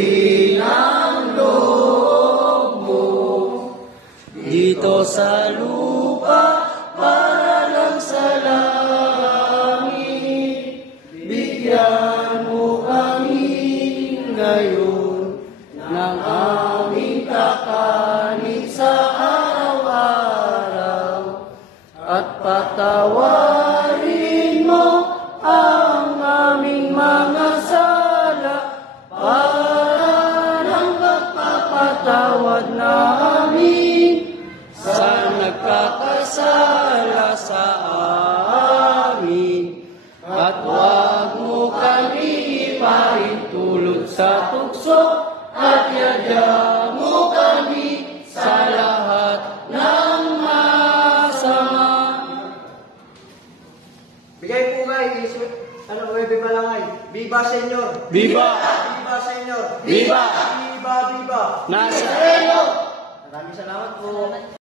Sundin ang loob mo dito sa lupa para lang sa langit. Bigyan mo kami ngayon ng aming kakanin sa araw-araw at patawarin mo ang aming mga sala para ng pagpapatawad namin sa nagkakasala sa amin. At huwag mo kami ipahintulot sa tukso at yadya mo kami sa lahat ng masama. Bigay po guys, ano, Webe Malangay. Viva Senyor! Viva! Viva Senyor! Viva!